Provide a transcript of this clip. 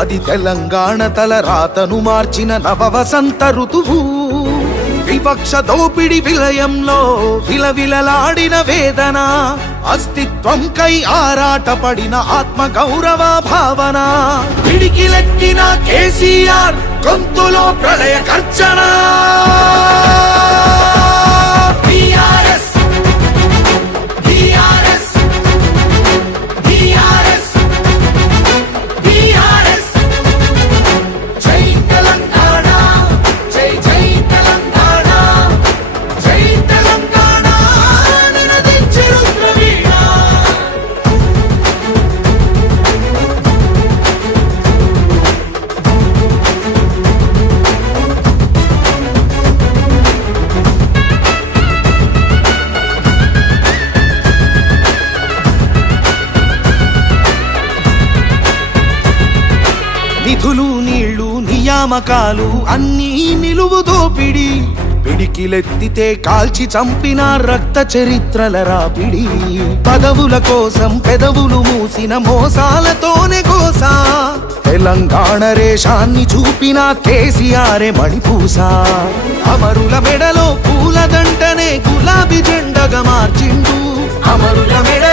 అది తెలంగాణ తల రాతను మార్చిన నవవసంత ఋతువు. వివక్ష దోపిడి విలయంలో విలవిలలాడిన వేదన, అస్తిత్వంకై ఆరాటపడిన ఆత్మ గౌరవ భావన. పిడికిలెత్తిన కేసీఆర్ గొంతులో ప్రళయ గర్జన. నిధులు నీళ్లు నియామకాలు అన్నీ నిలువు దోపిడి. పిడికిలెత్తితే కాల్చి చంపిన రక్త చరిత్రల రాపిడి. పదవుల కోసం పెదవులు మూసిన మోసాలతోనే గోసా. తెలంగాణ రేషాన్ని చూపిన కేసీఆరే మణిపూసా. అమరుల మెడలో పూలదంటనే గులాబీ జెండగా మార్చిండు. అమరుల మెడ